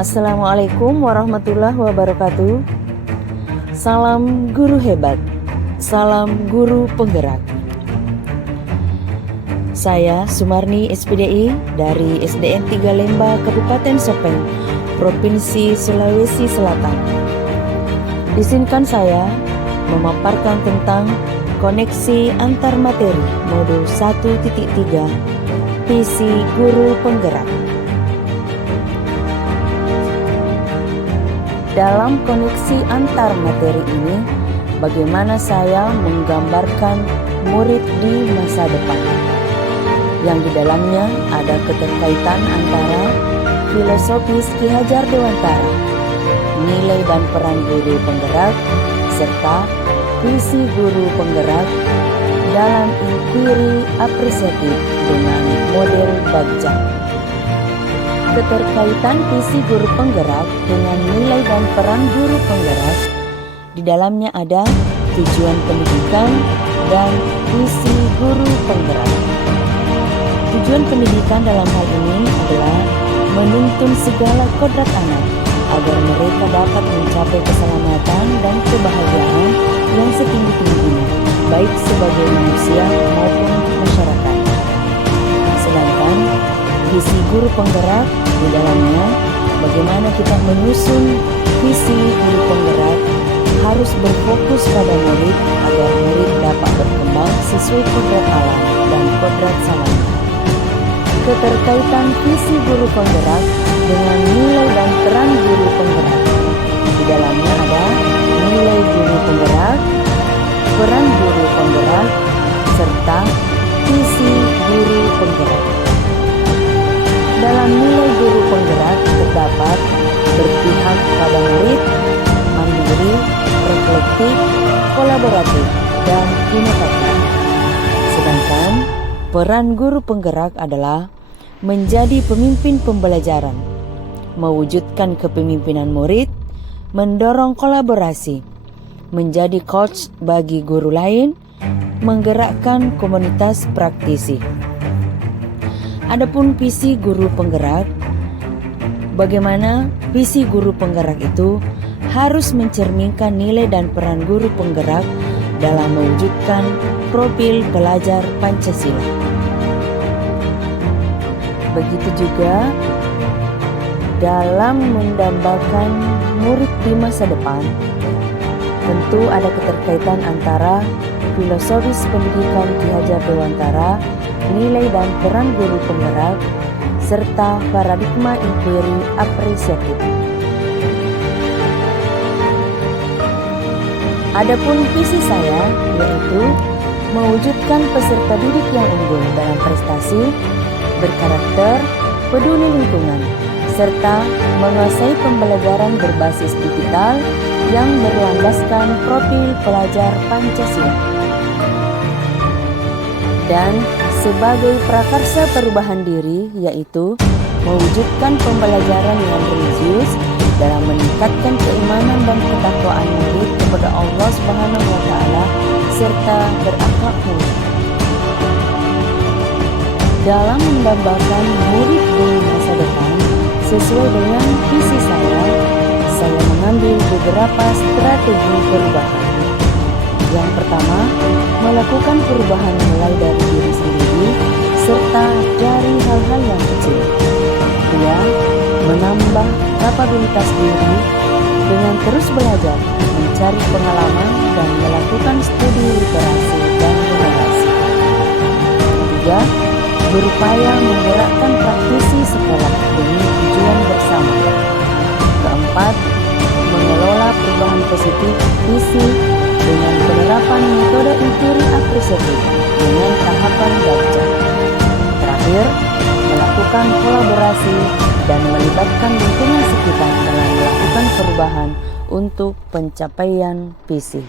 Assalamualaikum warahmatullahi wabarakatuh. Salam guru hebat, salam guru penggerak. Saya Sumarni SPDI dari SDN 3 Lemba, Kabupaten Sopeng, Provinsi Sulawesi Selatan. Izinkan saya memaparkan tentang koneksi antar materi modul 1.3 visi guru penggerak. Dalam koneksi antar materi ini, bagaimana saya menggambarkan murid di masa depan, yang di dalamnya ada keterkaitan antara filosofis Ki Hajar Dewantara, nilai dan peran guru penggerak, serta visi guru penggerak dalam inquiry apresiatif dengan model Bagja. Keterkaitan visi guru penggerak dengan nilai dan peran guru penggerak, di dalamnya ada tujuan pendidikan dan visi guru penggerak. Tujuan pendidikan dalam hal ini adalah menuntun segala kodrat anak agar mereka dapat mencapai keselamatan dan kebahagiaan yang setinggi-tingginya, baik sebagai manusia maupun masyarakat. Sedangkan visi guru penggerak di dalamnya bagaimana kita menyusun visi guru penggerak harus berfokus pada murid agar murid dapat berkembang sesuai kodrat alam dan kodrat samanya. Keterkaitan visi guru penggerak dengan nilai dan peran guru penggerak. Di dalamnya ada nilai guru penggerak, peran guru penggerak, serta visi guru penggerak. Dalam nilai guru penggerak terdapat berpihak pada murid, mandiri, reflektif, kolaboratif, dan inovatif. Sedangkan peran guru penggerak adalah menjadi pemimpin pembelajaran, mewujudkan kepemimpinan murid, mendorong kolaborasi, menjadi coach bagi guru lain, menggerakkan komunitas praktisi. Adapun visi guru penggerak, bagaimana visi guru penggerak itu harus mencerminkan nilai dan peran guru penggerak dalam mewujudkan profil pelajar Pancasila. Begitu juga dalam mendambakan murid di masa depan, tentu ada keterkaitan antara filosofis pendidikan Ki Hajar Dewantara, nilai dan peran guru penggerak, serta paradigma inquiry apresiatif. Adapun visi saya yaitu mewujudkan peserta didik yang unggul dalam prestasi, berkarakter, peduli lingkungan, serta menguasai pembelajaran berbasis digital yang berlandaskan profil pelajar Pancasila. Dan sebagai prakarsa perubahan diri yaitu mewujudkan pembelajaran yang religius dalam meningkatkan keimanan dan ketakwaan murid kepada Allah Subhanahu wa taala serta berakhlak mulia. Dalam mendambakan murid di masa depan sesuai dengan visi saya mengambil beberapa strategi perubahan. Yang pertama, melakukan perubahan mulai dari diri sendiri serta dari hal-hal yang kecil. Kedua, menambah kapabilitas diri dengan terus belajar, mencari pengalaman dan melakukan studi literasi dan generasi. Ketiga, berupaya menggerakkan praktisi sekolah demi tujuan bersama. Keempat, mengelola perubahan positif visi dengan penerapan metode inquiry apresiatif dengan tahapan Bagja. Terakhir, melakukan kolaborasi dan melibatkan lingkungan sekitar dalam melakukan perubahan untuk pencapaian visi.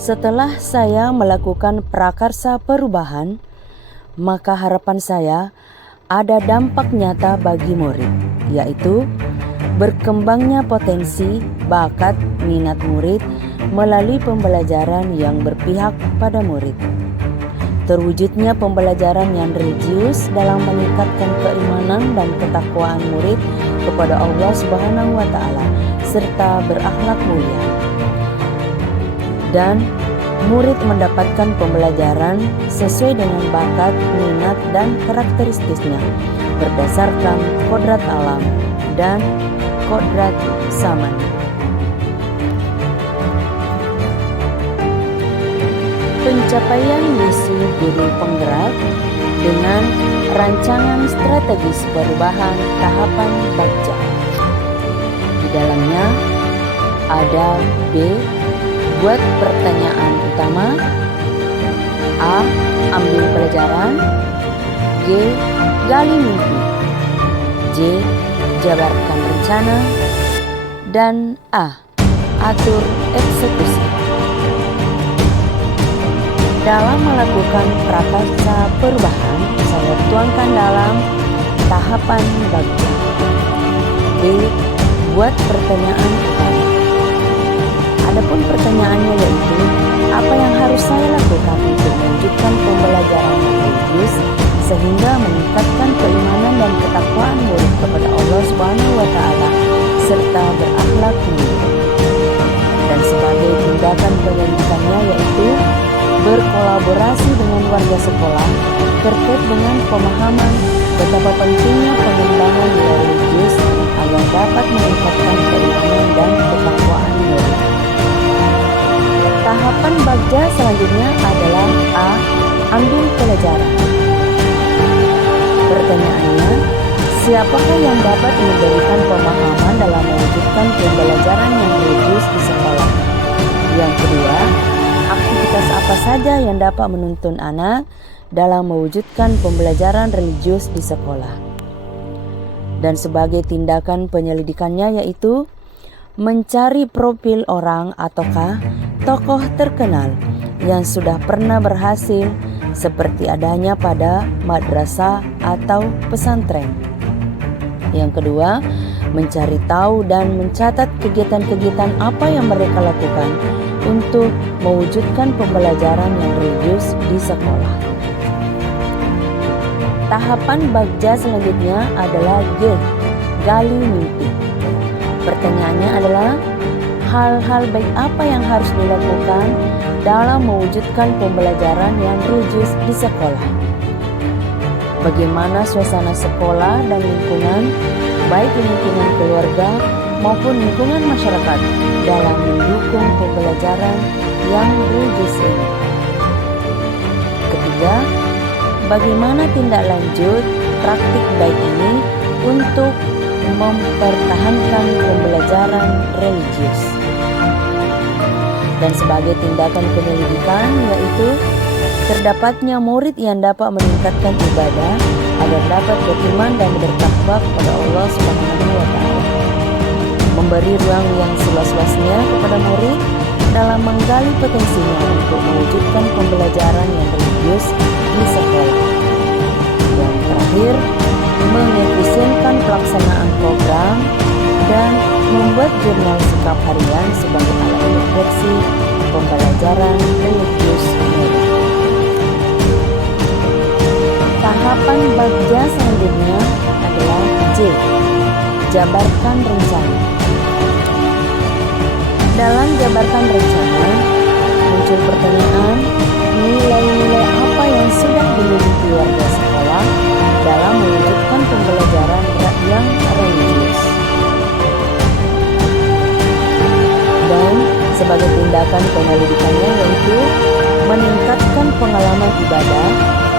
Setelah saya melakukan prakarsa perubahan, maka harapan saya ada dampak nyata bagi murid, yaitu berkembangnya potensi, bakat, minat murid melalui pembelajaran yang berpihak pada murid. Terwujudnya pembelajaran yang religius dalam meningkatkan keimanan dan ketakwaan murid kepada Allah Subhanahu wa Ta'ala serta berakhlak mulia. Dan murid mendapatkan pembelajaran sesuai dengan bakat, minat, dan karakteristiknya berdasarkan kodrat alam dan kodrat zaman. Pencapaian misi guru penggerak dengan rancangan strategis perubahan tahapan Bagja. Di dalamnya ada B. Buat pertanyaan utama. A. Ambil pelajaran. G. Gali mimpi. J. Jabarkan rencana. Dan A. Atur eksekusi. Dalam melakukan prakarsa perubahan, saya tuangkan dalam tahapan Bagja. B. Buat pertanyaan utama. Adapun pertanyaannya yaitu, apa yang harus saya lakukan untuk mewujudkan pembelajaran yang religius sehingga meningkatkan keimanan dan ketakwaan murid kepada Allah Subhanahu wa Ta'ala serta berakhlak mulia. Dan sebagai tindakan penyelidikannya yaitu berkolaborasi dengan warga sekolah terkait dengan pemahaman betapa pentingnya pengembangan nilai religius agar dapat meningkatkan keimanan dan ketakwaan murid. Tahapan Bagja selanjutnya adalah A. Ambil pelajaran. Pertanyaannya, siapakah yang dapat memberikan pemahaman dalam mewujudkan pembelajaran yang religius di sekolah? Yang kedua, aktivitas apa saja yang dapat menuntun anak dalam mewujudkan pembelajaran religius di sekolah? Dan sebagai tindakan penyelidikannya yaitu mencari profil orang ataukah tokoh terkenal yang sudah pernah berhasil seperti adanya pada madrasah atau pesantren. Yang kedua, mencari tahu dan mencatat kegiatan-kegiatan apa yang mereka lakukan untuk mewujudkan pembelajaran yang religius di sekolah. Tahapan Bagja selanjutnya adalah G. Gali mimpi. Pertanyaannya adalah, hal-hal baik apa yang harus dilakukan dalam mewujudkan pembelajaran yang religius di sekolah? Bagaimana suasana sekolah dan lingkungan, baik lingkungan keluarga maupun lingkungan masyarakat dalam mendukung pembelajaran yang religius ini? Ketiga, bagaimana tindak lanjut praktik baik ini untuk mempertahankan pembelajaran religius? Dan sebagai tindakan penyelidikan yaitu terdapatnya murid yang dapat meningkatkan ibadah agar dapat beriman dan bertakwa kepada Allah Subhanahu wa Ta'ala. Memberi ruang yang seluas-luasnya kepada murid dalam menggali potensinya untuk mewujudkan pembelajaran yang religius di sekolah. Yang terakhir, mengefisienkan pelaksanaan program dan membuat jurnal sikap harian sebagai alat refleksi pembelajaran religius murid. Tahapan Bagja selanjutnya adalah J. Jabarkan rencana. Dalam jabarkan rencana muncul pertanyaan, nilai-nilai apa yang sudah dimiliki warga sekolah dalam mewujudkan pembelajaran yang religius? Dan sebagai tindakan penyelidikannya yaitu meningkatkan pengalaman ibadah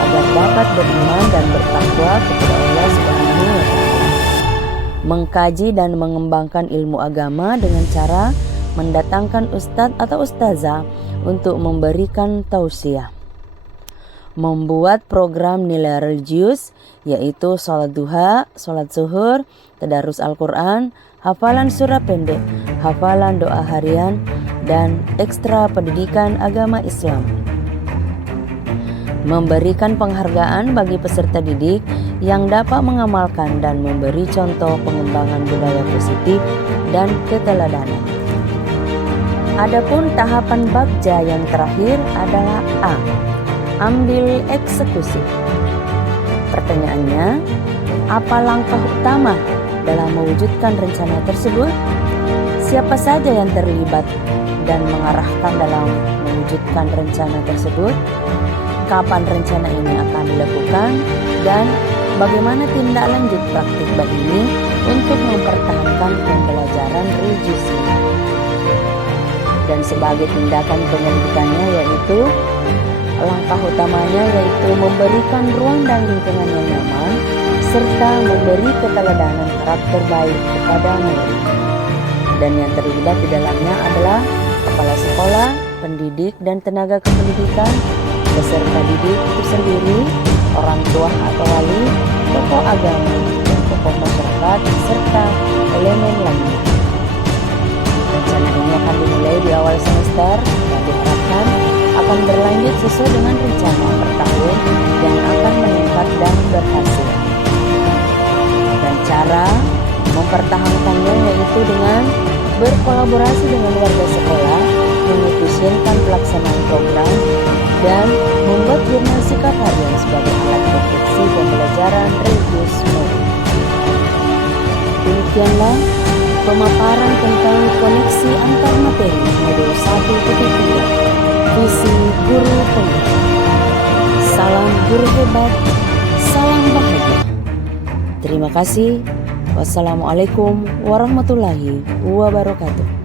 agar dapat beriman dan bertakwa kepada Allah Subhanahu wa Ta'ala. Mengkaji dan mengembangkan ilmu agama dengan cara mendatangkan ustadz atau ustazah untuk memberikan tausiah. Membuat program nilai religius yaitu sholat duha, sholat zuhur, tadarus Al-Quran, hafalan surah pendek, hafalan doa harian, dan ekstra pendidikan agama Islam. Memberikan penghargaan bagi peserta didik yang dapat mengamalkan dan memberi contoh pengembangan budaya positif dan keteladanan. Adapun tahapan Bagja yang terakhir adalah A. ambil eksekusi. Pertanyaannya, apa langkah utama dalam mewujudkan rencana tersebut? Siapa saja yang terlibat dan mengarahkan dalam mewujudkan rencana tersebut? Kapan rencana ini akan dilakukan? Dan bagaimana tindak lanjut praktik baik ini untuk mempertahankan pembelajaran religius ini? Dan sebagai tindakan penyelidikannya yaitu langkah utamanya yaitu memberikan ruang dan lingkungan yang nyaman serta memberi keteladanan karakter baik kepada murid. Dan yang terlibat di dalamnya adalah kepala sekolah, pendidik dan tenaga kependidikan, peserta didik itu sendiri, orang tua atau wali, tokoh agama dan tokoh masyarakat serta elemen lainnya. Rencana ini akan dimulai di awal semester dan diharapkan akan berlanjut sesuai dengan rencana per tahun yang akan meningkat dan berhasil. Dan cara mempertahankannya yaitu dengan berkolaborasi dengan warga sekolah, mengefisienkan pelaksanaan program, dan membuat jurnal sikap harian sebagai alat refleksi pembelajaran religius murid. Demikianlah pemaparan tentang koneksi antar materi modul 1.3 visi guru penggerak. Salam guru hebat, salam bahagia. Terima kasih. Wassalamualaikum warahmatullahi wabarakatuh.